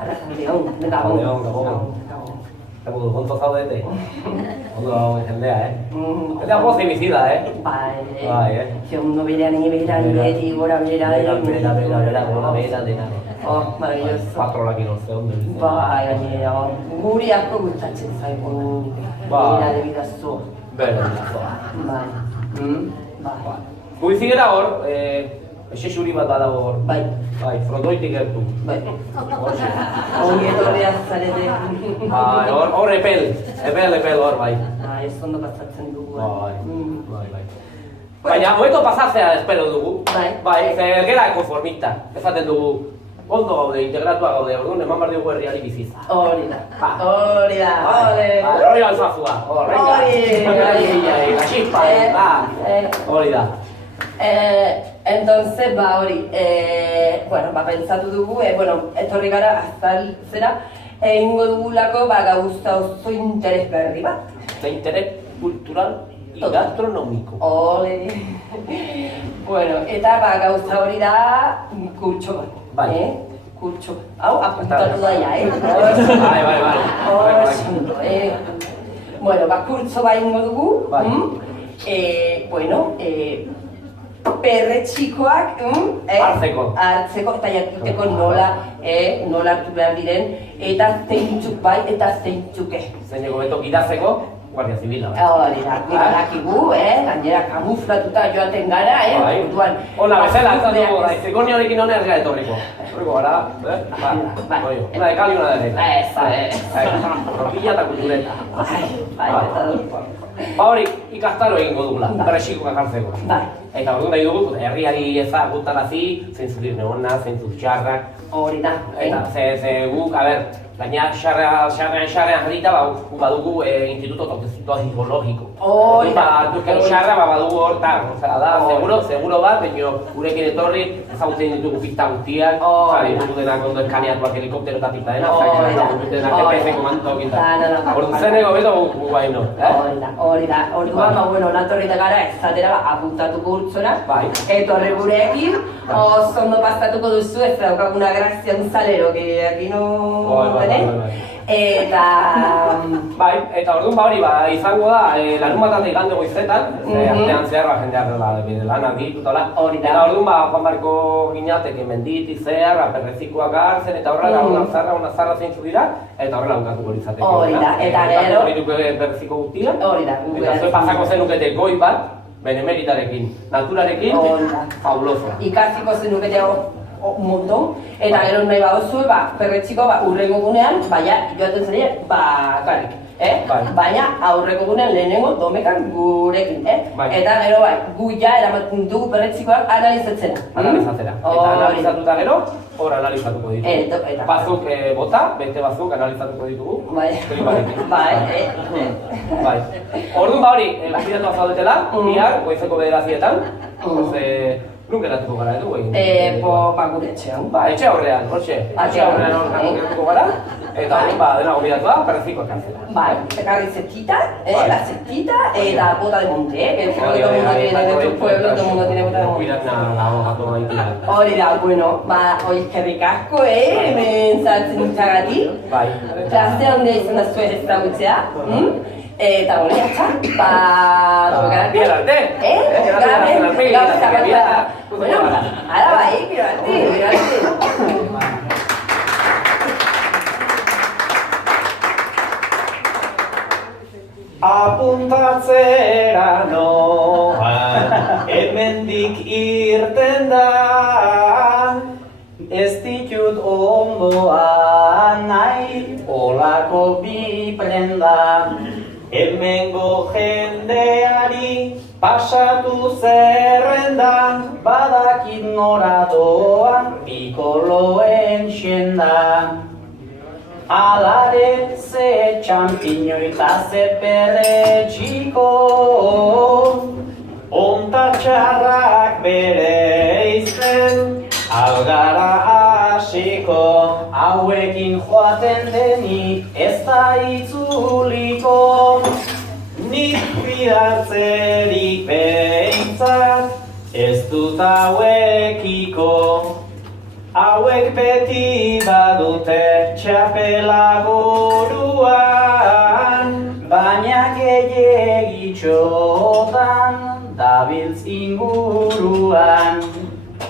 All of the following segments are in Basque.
Arratsaldeon, Gabon. Ondo zaudete? Ondo jendea, Eta pozik bizi da, Bai, ondo berean beti gora bera. Bera, dena. Maravilloso. Patrolakin oze, ondo bizi. Bai, gainera, guri asko gustatzen zaigu bera debidazu. Bera, zoa. Bai. Guizi gara hor, exe xuri bat badago hor. Bai. Bai, frontoitik gertu. Bai. Ongi etorria zarete. Bai, hor epel hor, bai. Bai, ez ondo pasatzen dugu. Bai. Baina, hobeto pasatzea espero dugu. Bai, zer gera konformista. Ezaten dugu, ondo gaude, integratua gaude, orduan eman behar dugu herriari bizitza. Hori da. Hori alzazua, la chispa, hori da. Entonces, hori, pentsatu dugu, etorri gara azaltzera, egingo dugulako gauza oso interesgarri bat. De interés cultural y gastronómico. Ole. Eta gauza hori da kurtso bat. Bai. Kurtso. Hau, apuntatu da ja, Bai. Kurtso bat ingo dugu. Perre txikoak hartzeko eta jakiteko nola hartu behar diren eta zeintzuk bai eta zeintzuk ez. Zeineko beto gidatzeko, Guardia Zibila. Hori da, badakigu, gainera kamuflatuta joaten gara, orduan. Hola, bezala, ez dugu, zikoni honekin honez gara etorriko. Etorriko gara, una de cal y una de arena. Ropilla eta kultureta. Hori, ikastaro egingo dugula, perrexikoak hartzeko. Eta orduan nahi dugu, herriari ezagutarazi, zeintzuk diren egona, zeintzuk txarrak. Hori da. Eta ze guk, gaina xarrean jarrita badugu instituto toxikologiko. Hori da. Xarra badugu hor, seguro bat, baina gurekin etorri ezagutzen ditugu pista guztiak, ditugu denak ondo eskaneatuak helikopterotatik da dena, ditugu denak EPF komandokin da. Orduan zeneko beto gu baino. Hori da. Orduan, natorrita gara ezatera apuntatuko urtzora, etorri gurekin, oso ondo pastatuko duzu ez daukaguna grazia un salero, que aquí no tenés. Eta orduan hori izango da, larun bat igande goizetan, artean zehar jendeak lanak ditutela. Eta orduan Juan Marko Giñateke menditik zehar, perrezikoak hartzen, eta horrela una zarra zeintzu dira, eta horrela ungatuko litzateko. Hori da, eta gero... Hori duke perreziko guztia. Hori da. Eta zuen pasako zenukete goi bat, benemeritarekin, naturarekin, fabulosoa. Ikasiko zenukete un montón, eta gero nahi baduzu, perretxiko urrengo gunean, joaten zaila, bakarrik. Baina aurreko gunean lehenengo domekan gurekin, Eta gero gu eramaten dugu perretxikoak analizatzera. Eta analizatuta gero, hor analizatuko ditugu. Batzuk bota, beste batzuk analizatuko ditugu. Orduan hori, guztiatu azaudetela, bihar, goizeko 9:00, nun geratuko gara edu egin? Gure etxean. Etxe aurrean, hortxe. Etxe aurrean hor geratuko gara, eta hori dena gobidatua, perrezikoak hartzela. Ekarri zetita, la zetita, eta bota de monte, que todo el mundo tiene de tu pueblo, todo el mundo tiene bota de monte. Cuidatzen dago gato gaitira. Hori da, eskerrik asko, hemen zartzen utxagatik. Klasse handia izan da zuen ezagutzea. Eta hori atxa, Bihar arte! Ara bihar arte! Apuntatzera noan, hemendik irten da, ez ditut ondoan nahi, olako bi prenda. Hemengo jendeari pasatu zerrendan, badakit nora doan pikoloen xenda. Alare ze txampiño eta ze perretxiko, onta txarrak bere izten, algara hasiko, hauekin joaten denik ez da itzuliko. Nik bidatzerik behintzat ez dut hauekiko. Hauek beti badute txapela buruan, baina gehiagitxotan dabiltz inguruan.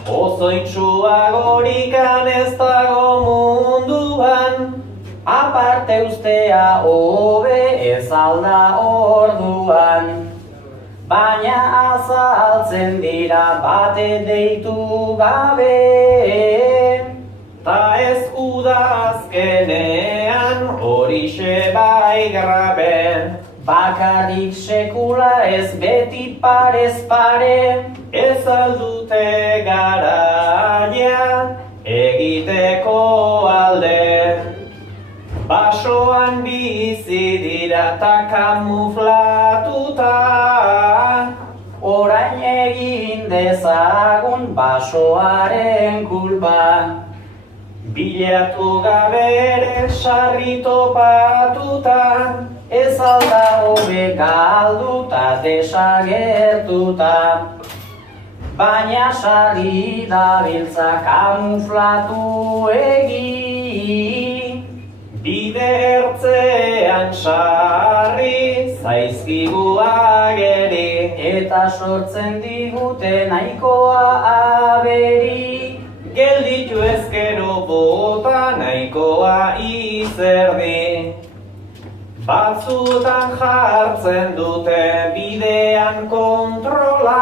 Ozoitsuagorikan ez dago munduan, Aparte ustea hobe ez alda orduan. Baina azaltzen dira bate deitu gabe, ta ez udazkenean horixe bai grabe. bakarrik sekula ez beti parez pare. Ez aldute garaia egiteko alde. Basoan bizi dira ta kamuflatuta, Orain egin dezagun basoaren kulpa. bilatu gabe ere sarri topatuta. Ez alda hobe galduta desagertuta. Baina sarri dabiltza kamuflatu Bide ertzean sarri zaizkigu ageri, eta sortzen digute nahikoa aberi. gelditu ezkero bota nahikoa izerdi. Batzutan jartzen dute bidean kontrola,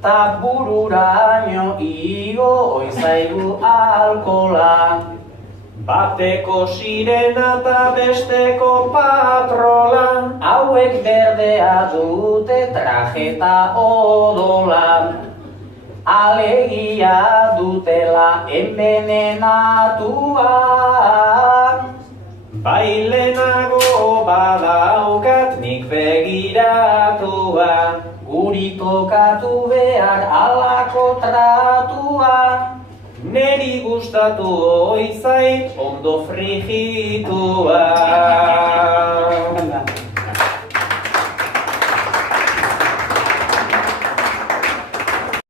Ta bururaino igo oizaigu alkola. bateko sirena eta besteko patrola. Hauek berdea dute trajeta odola. Alegia dutela envenenatua. Bailenago badaukat nik begiratua, Guri tokatu behar alako tratua. neri gustatu oizait ondo frigitua.